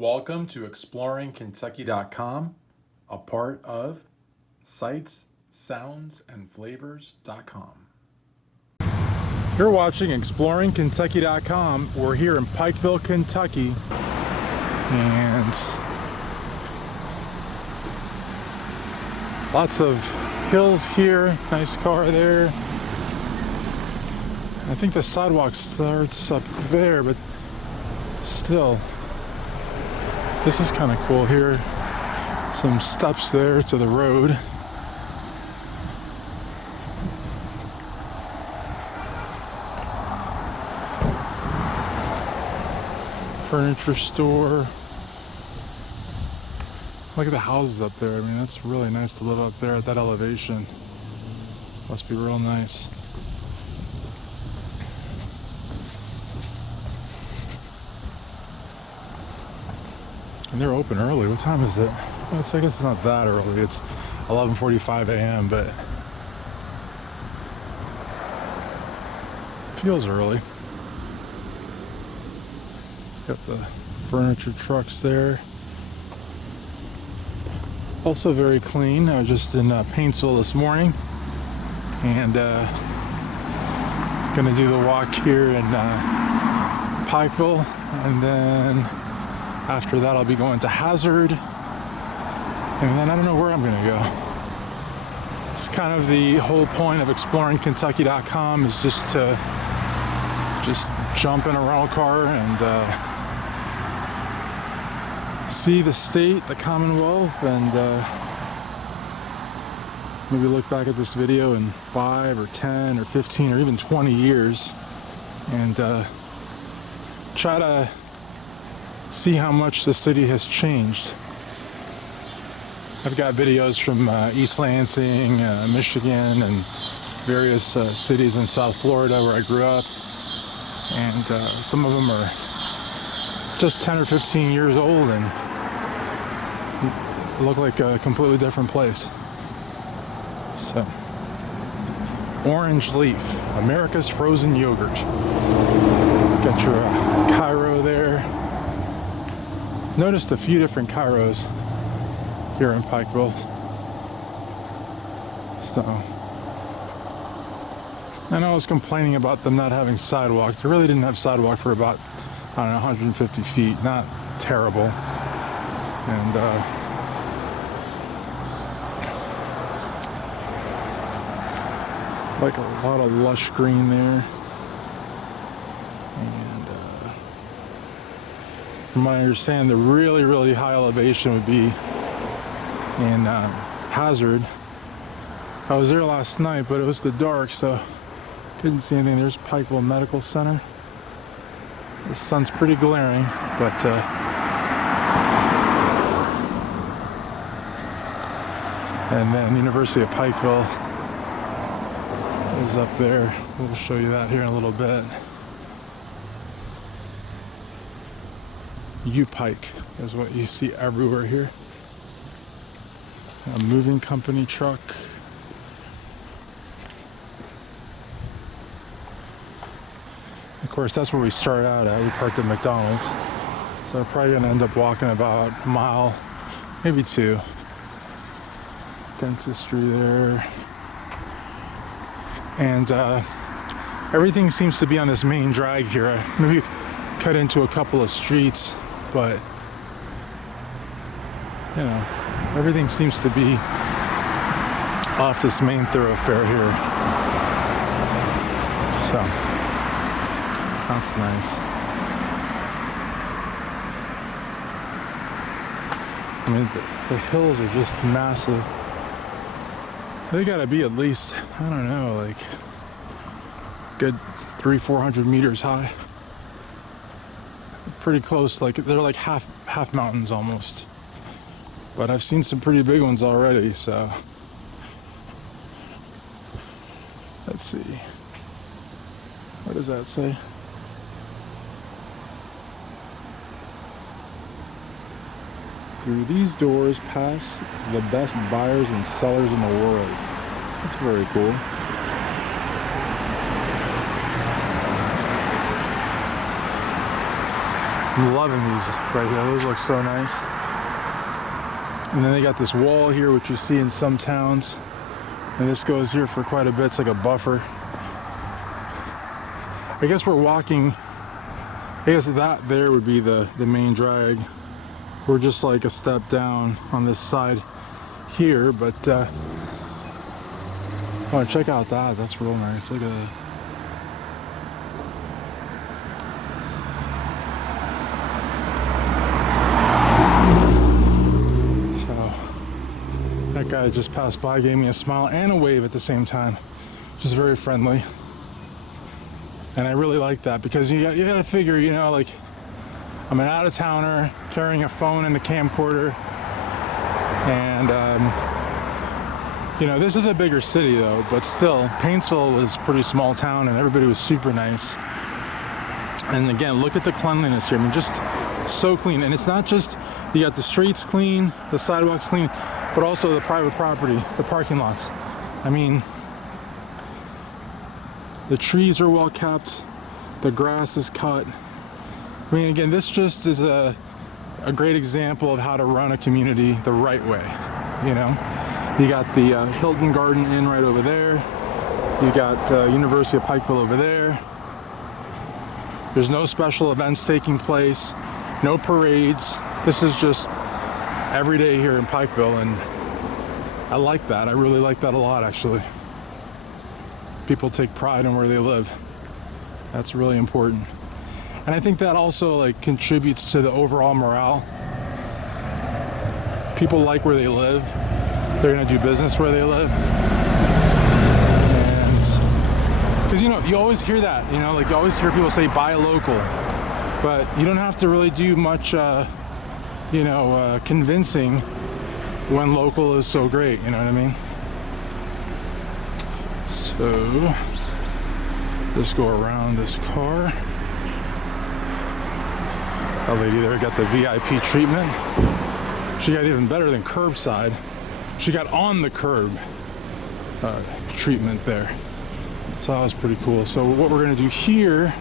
Welcome to exploringkentucky.com, a part of sights, sounds, and flavors.com. You're watching exploringkentucky.com. We're here in Pikeville, Kentucky, and lots of hills here. Nice car there. I think the sidewalk starts up there, but still, this is kind of cool here. Some steps there to the road. Furniture store. Look at the houses up there. I mean, that's really nice to live up there at that elevation. Must be real nice. And they're open early. What time is it? Well, I guess it's not that early. It's 11:45 a.m., but it feels early. Got the furniture trucks there. Also very clean. I was just in Paintsville this morning, and gonna do the walk here in Pikeville, and then after that I'll be going to Hazard, and then I don't know where I'm gonna go. It's kind of the whole point of exploringkentucky.com is just to jump in a rental car and see the state, the Commonwealth, and maybe look back at this video in 5 or 10 or 15 or even 20 years and try to see how much the city has changed. I've got videos from East Lansing, Michigan, and various cities in South Florida where I grew up, and some of them are just 10 or 15 years old and look like a completely different place. So, Orange Leaf, America's frozen yogurt. Got your Cairo there. Noticed a few different Cairos here in Pikeville. So, and I was complaining about them not having sidewalk. They really didn't have sidewalk for about, I don't know, 150 feet. Not terrible. And like a lot of lush green there. And from what I understand, the really, really high elevation would be in Hazard. I was there last night, but it was the dark, so couldn't see anything. There's Pikeville Medical Center. The sun's pretty glaring, but and then University of Pikeville is up there. We'll show you that here in a little bit. U-Pike is what you see everywhere here. A moving company truck. Of course, that's where we started out at. We parked at McDonald's. So I'm probably gonna end up walking about a mile, maybe 2. Dentistry there. And everything seems to be on this main drag here. Maybe cut into a couple of streets, but you know, everything seems to be off this main thoroughfare here. So that's nice. I mean, the hills are just massive. They gotta be at least, I don't know, like good 300-400 meters high. Pretty close, like they're like half mountains almost. But I've seen some pretty big ones already, so let's see. What does that say? Through these doors pass the best buyers and sellers in the world. That's very cool. I'm loving these right here. Those look so nice. And then they got this wall here, which you see in some towns. And this goes here for quite a bit. It's like a buffer. I guess we're walking, I guess that there would be the main drag. We're just like a step down on this side here, but oh, check out that. That's real nice. Look at that. That guy just passed by, gave me a smile and a wave at the same time, which is very friendly. And I really like that because you got to figure, you know, like I'm an out-of-towner carrying a phone and a camcorder, and you know, this is a bigger city though, but still, Paintsville was a pretty small town and everybody was super nice. And again, look at the cleanliness here. I mean, just so clean. And it's not just you got the streets clean, the sidewalks clean, but also the private property, the parking lots. I mean, the trees are well kept, the grass is cut. I mean, again, this just is a great example of how to run a community the right way, you know? You got the Hilton Garden Inn right over there. You got University of Pikeville over there. There's no special events taking place, no parades. This is just every day here in Pikeville, and I like that. I really like that a lot, actually. People take pride in where they live. That's really important. And I think that also like contributes to the overall morale. People like where they live. They're gonna do business where they live. And because, you know, you always hear that, you know, like you always hear people say buy local, but you don't have to really do much you know, convincing when local is so great, you know what I mean? So, let's go around this car. That lady there got the VIP treatment. She got even better than curbside. She got on the curb treatment there. So that was pretty cool. So what we're gonna do here,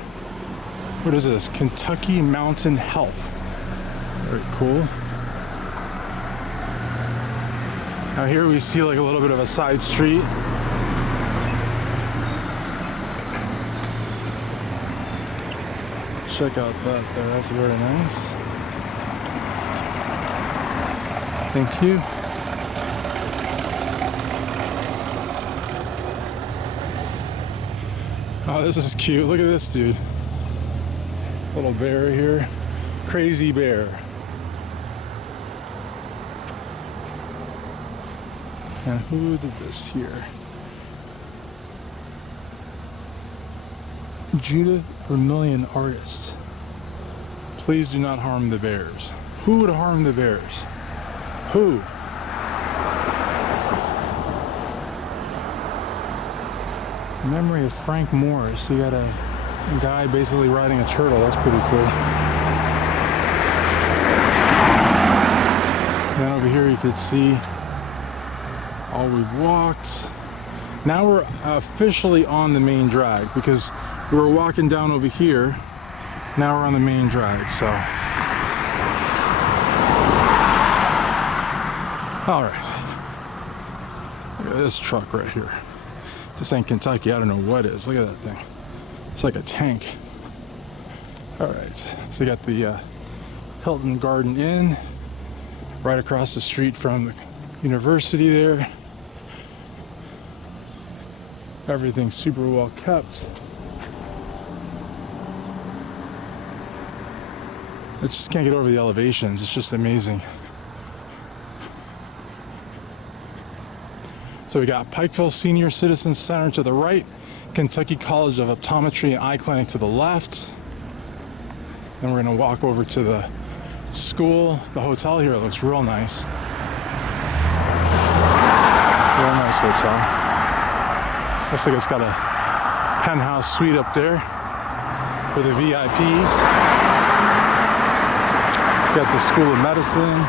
what is this? Kentucky Mountain Health. Very cool. Now here we see like a little bit of a side street. Check out that there, that's very nice. Thank you. Oh, this is cute. Look at this dude. Little bear here. Crazy bear. And who did this here? Judith Vermillion Artist. Please do not harm the bears. Who would harm the bears? Who? In memory of Frank Morris. You got a guy basically riding a turtle. That's pretty cool. Then over here you could see all we've walked. Now we're officially on the main drag because we were walking down over here. Now we're on the main drag, so. All right. Look at this truck right here. This ain't Kentucky, I don't know what is. Look at that thing. It's like a tank. All right, so you got the Hilton Garden Inn right across the street from the university there. Everything's super well kept. I just can't get over the elevations. It's just amazing. So we got Pikeville Senior Citizen Center to the right, Kentucky College of Optometry and Eye Clinic to the left. Then we're gonna walk over to the school. The hotel here looks real nice. Real nice hotel. Looks like it's got a penthouse suite up there for the VIPs. Got the School of Medicine.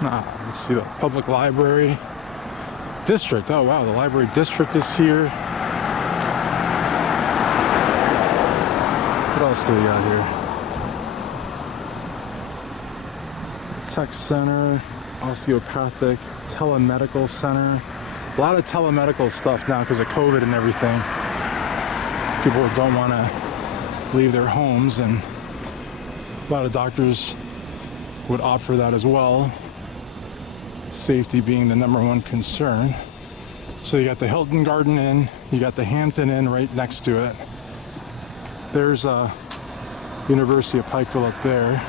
Let's see, the public library district. Oh wow, the library district is here. else do we got here? Tech Center, Osteopathic, Telemedical Center. A lot of telemedical stuff now because of COVID and everything. People don't want to leave their homes, and a lot of doctors would opt for that as well. Safety being the #1 concern. So you got the Hilton Garden Inn, you got the Hampton Inn right next to it. There's University of Pikeville up there.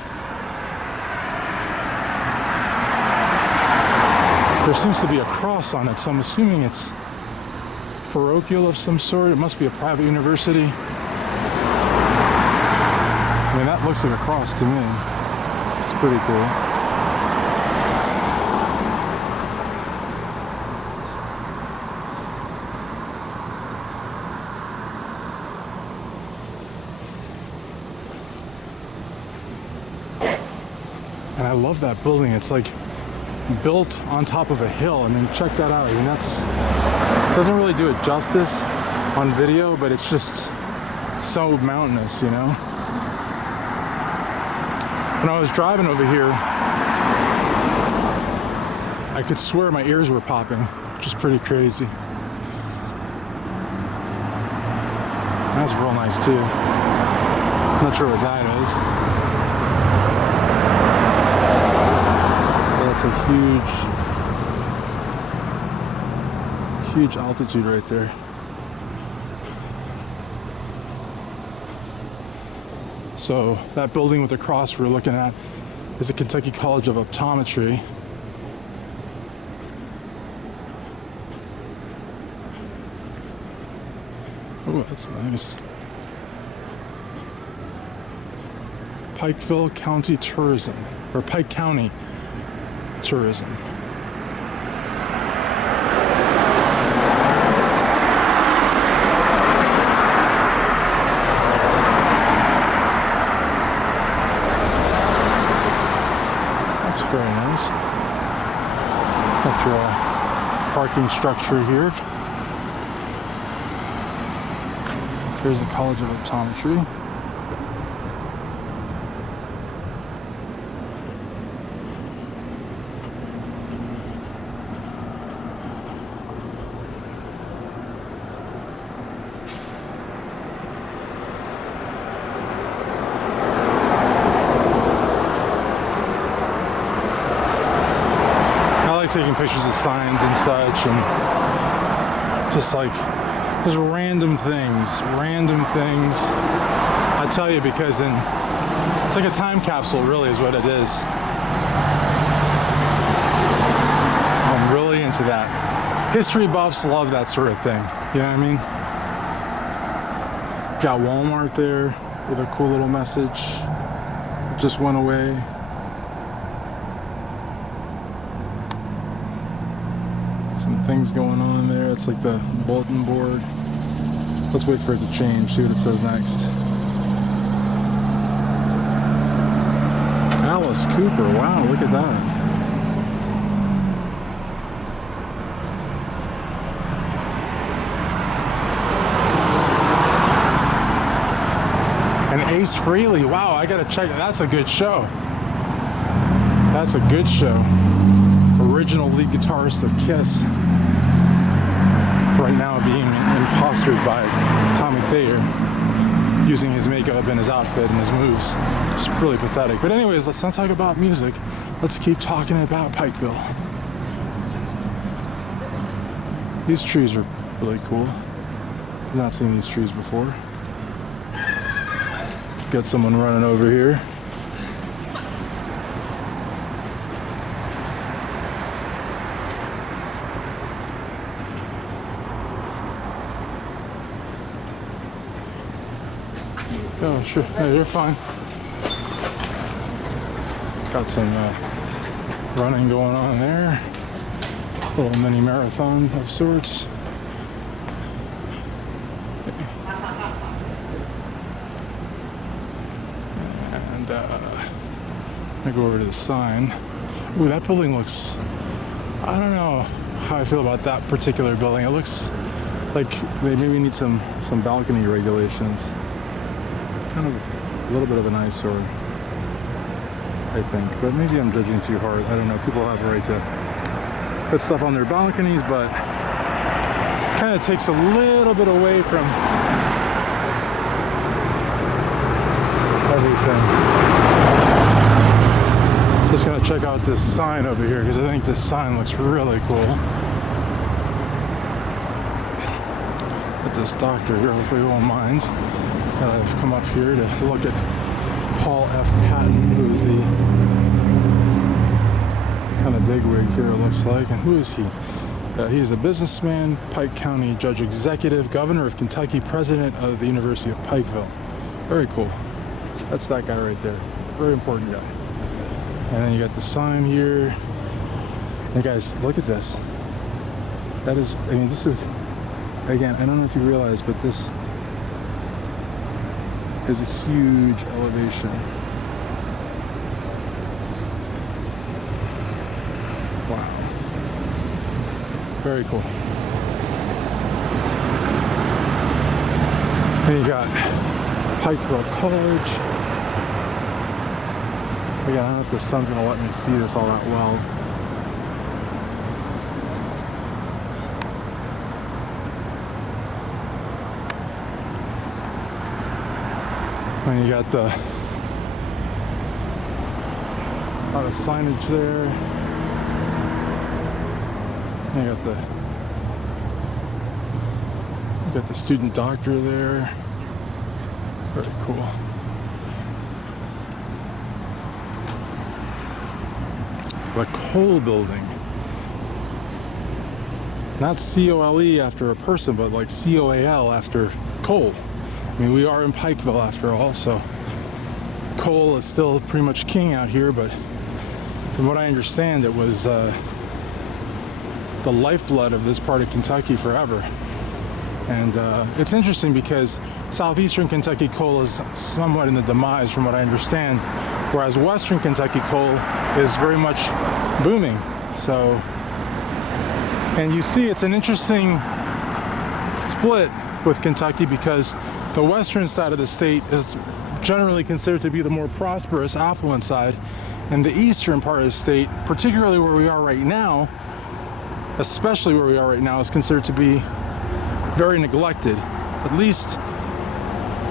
There seems to be a cross on it, so I'm assuming it's parochial of some sort. It must be a private university. I mean, that looks like a cross to me. It's pretty cool. And I love that building. It's like built on top of a hill. I mean, check that out. I mean, doesn't really do it justice on video, but it's just so mountainous, you know? When I was driving over here, I could swear my ears were popping, which is pretty crazy. That's real nice too. Not sure what that is. That's a huge altitude right there. So that building with the cross we're looking at is the Kentucky College of Optometry. Oh, that's nice. Pikeville County Tourism, or Pike County Tourism. That's very nice. Got your parking structure here. There's the College of Optometry. Taking pictures of signs and such, and just like just random things. I tell you, because it's like a time capsule, really, is what it is. I'm really into that. History buffs love that sort of thing. You know what I mean? Got Walmart there with a cool little message. It just went away. Things going on there. It's like the bulletin board. Let's wait for it to change, see what it says next. Alice Cooper, wow, look at that. And Ace Frehley, wow, I gotta check it. That's a good show. That's a good show. Original lead guitarist of Kiss. Right now being impostered by Tommy Thayer, using his makeup and his outfit and his moves. It's really pathetic. But anyways, let's not talk about music. Let's keep talking about Pikeville. These trees are really cool. I've not seen these trees before. Got someone running over here. Oh, sure. No, you're fine. Got some running going on there. A little mini marathon of sorts. And I go over to the sign. Ooh, that building looks... I don't know how I feel about that particular building. It looks like they maybe need some balcony regulations. kind of a little bit of an eyesore, I think. But maybe I'm judging too hard. I don't know. People have a right to put stuff on their balconies, but kind of takes a little bit away from everything. Just gonna check out this sign over here because I think this sign looks really cool. At this doctor here, hopefully he won't mind that I've come up here to look at Paul F. Patton, who is the kind of bigwig here, it looks like. And who is he? He is a businessman, Pike County Judge Executive, Governor of Kentucky, President of the University of Pikeville. Very cool. That's that guy right there. Very important guy. And then you got the sign here. And guys, look at this. That is, I mean, this is, again, I don't know if you realize, but this is a huge elevation. Wow. Very cool. Then you got Pikeville College. Again, I don't know if the sun's gonna let me see this all that well. And you got the lot of signage there. And you got the student doctor there. Very cool. The Cole building. Not C-O-L-E after a person, but like C-O-A-L after coal. I mean, we are in Pikeville after all, so coal is still pretty much king out here, but from what I understand, it was the lifeblood of this part of Kentucky forever. And it's interesting because southeastern Kentucky coal is somewhat in the demise from what I understand, whereas western Kentucky coal is very much booming. So, and you see it's an interesting split with Kentucky because the western side of the state is generally considered to be the more prosperous, affluent side, and the eastern part of the state, particularly where we are right now, especially where we are right now, is considered to be very neglected, at least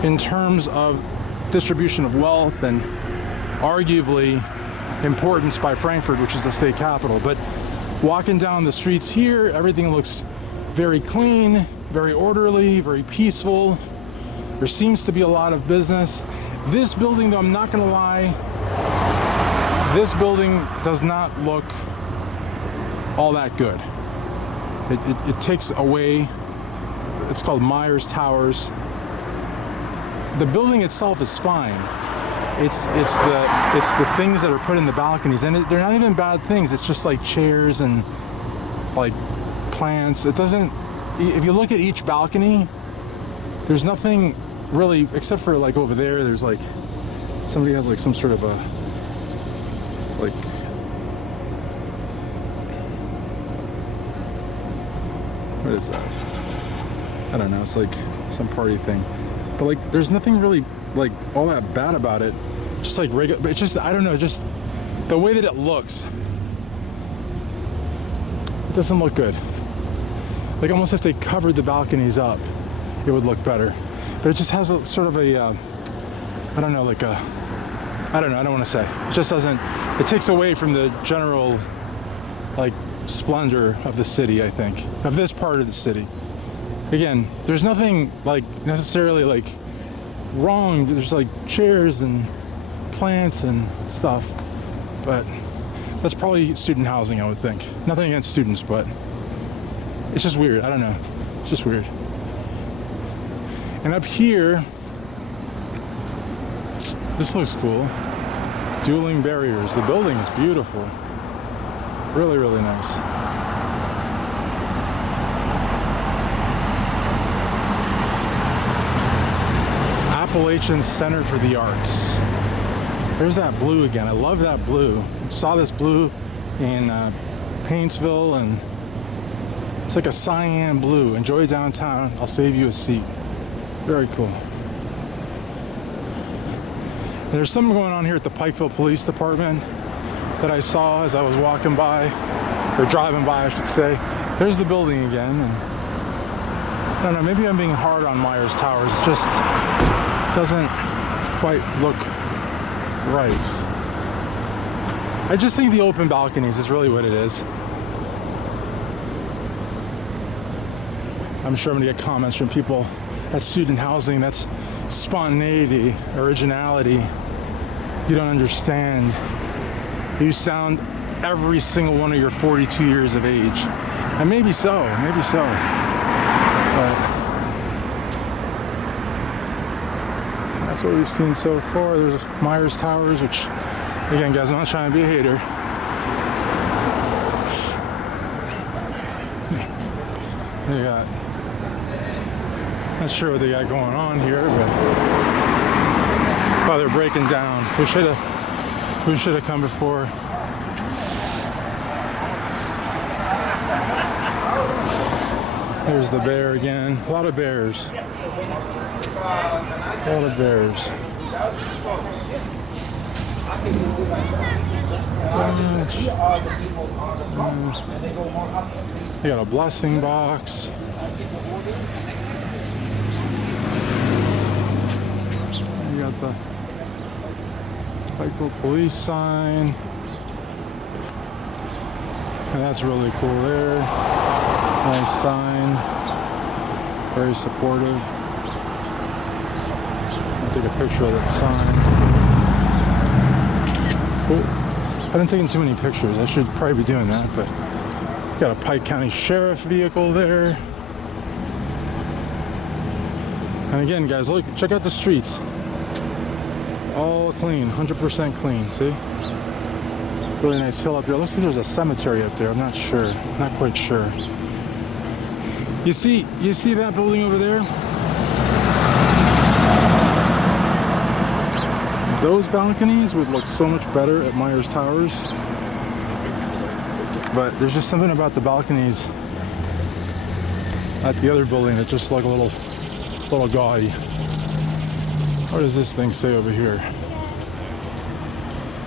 in terms of distribution of wealth and arguably importance by Frankfort, which is the state capital. But walking down the streets here, everything looks very clean, very orderly, very peaceful. There seems to be a lot of business. This building, though, I'm not gonna lie, this building does not look all that good. It takes away, it's called Myers Towers. The building itself is fine. It's the things that are put in the balconies, and they're not even bad things. It's just like chairs and like plants. It doesn't, if you look at each balcony, there's nothing really, except for like over there, there's like, somebody has like some sort of a, like, what is that? I don't know, it's like some party thing. But like, there's nothing really like all that bad about it. Just like regular, but it's just, I don't know, just the way that it looks. It doesn't look good. Like almost if they covered the balconies up, it would look better. But it just has a sort of a, I don't know, like a, I don't know, I don't want to say. It just doesn't, it takes away from the general, like, splendor of the city, I think. Of this part of the city. Again, there's nothing, like, necessarily, like, wrong. There's, like, chairs and plants and stuff. But that's probably student housing, I would think. Nothing against students, but it's just weird. I don't know. It's just weird. And up here, this looks cool. Dueling barriers. The building is beautiful. Really, really nice. Appalachian Center for the Arts. There's that blue again. I love that blue. Saw this blue in Paintsville, and it's like a cyan blue. Enjoy downtown. I'll save you a seat. Very cool. There's something going on here at the Pikeville Police Department that I saw as I was walking by, or driving by, I should say. There's the building again, and I don't know, maybe I'm being hard on Myers Towers. It just doesn't quite look right. I just think the open balconies is really what it is. I'm sure I'm gonna get comments from people, that's student housing, that's spontaneity, originality. You don't understand. You sound every single one of your 42 years of age. And maybe so, maybe so. But that's what we've seen so far. There's Myers Towers, which, again, guys, I'm not trying to be a hater. They got, not sure what they got going on here, but oh, they're breaking down. We should have come before. There's the bear again. A lot of bears. A lot of bears. They got a blessing box. You got the Pikeville police sign. And that's really cool there. Nice sign. Very supportive. I'll take a picture of that sign. Cool. I haven't taken too many pictures. I should probably be doing that, but got a Pike County Sheriff vehicle there. And again, guys, look, check out the streets. All clean, 100% clean, see? Really nice hill up there. Looks like there's a cemetery up there. I'm not sure, not quite sure. You see that building over there? Those balconies would look so much better at Myers Towers. But there's just something about the balconies at the other building that just look a little gaudy. What does this thing say over here?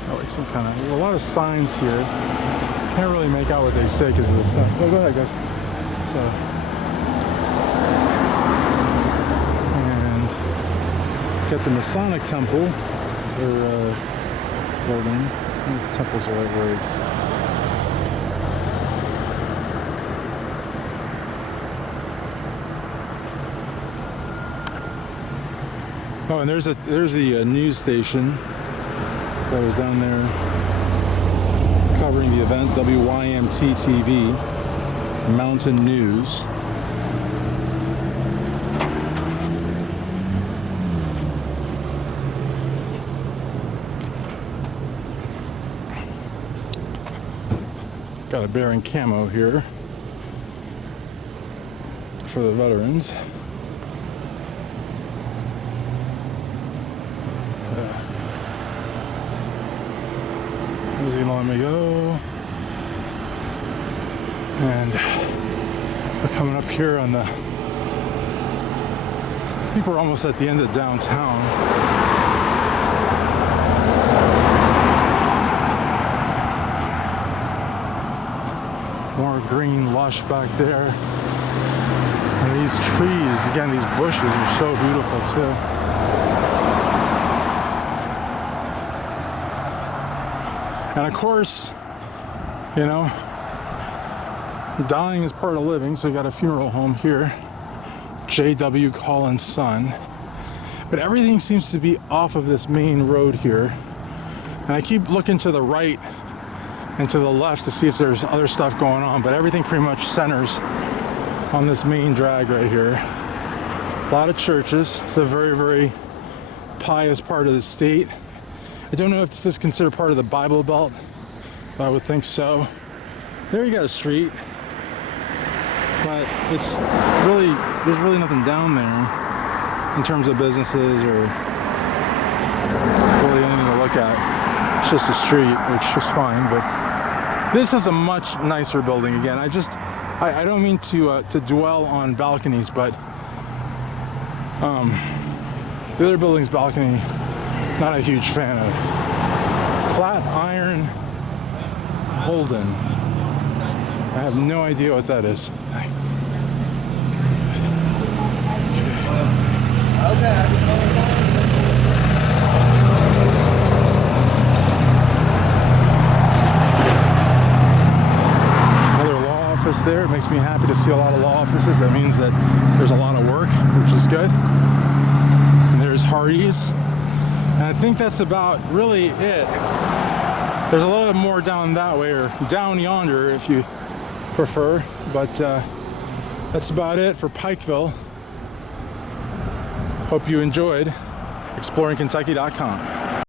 Oh, like some kind of, a lot of signs here. Can't really make out what they say because of the sun. Oh, go ahead, guys. So, and got the Masonic Temple, their building. I think temple's the right word. Oh, and there's the news station that was down there covering the event, WYMT TV, Mountain News. Got a bear in camo here for the veterans. Is he gonna let me go? And we're coming up here on the, I think we're almost at the end of downtown. More green lush back there. And these trees, again, these bushes are so beautiful too. And of course, you know, dying is part of living, so we got a funeral home here, J.W. Collins' son. But everything seems to be off of this main road here. And I keep looking to the right and to the left to see if there's other stuff going on, but everything pretty much centers on this main drag right here. A lot of churches. It's a very, very pious part of the state. I don't know if this is considered part of the Bible Belt, but I would think so. There you got a street, but it's really, there's really nothing down there in terms of businesses or really anything to look at. It's just a street, which is fine, but this is a much nicer building. Again, I don't mean to dwell on balconies, but the other building's balcony not a huge fan of. Flat iron Holden. I have no idea what that is. Another law office there. It makes me happy to see a lot of law offices. That means that there's a lot of work, which is good. And there's Hardee's. And I think that's about really it. There's a little bit more down that way, or down yonder if you prefer, but that's about it for Pikeville. Hope you enjoyed exploringkentucky.com.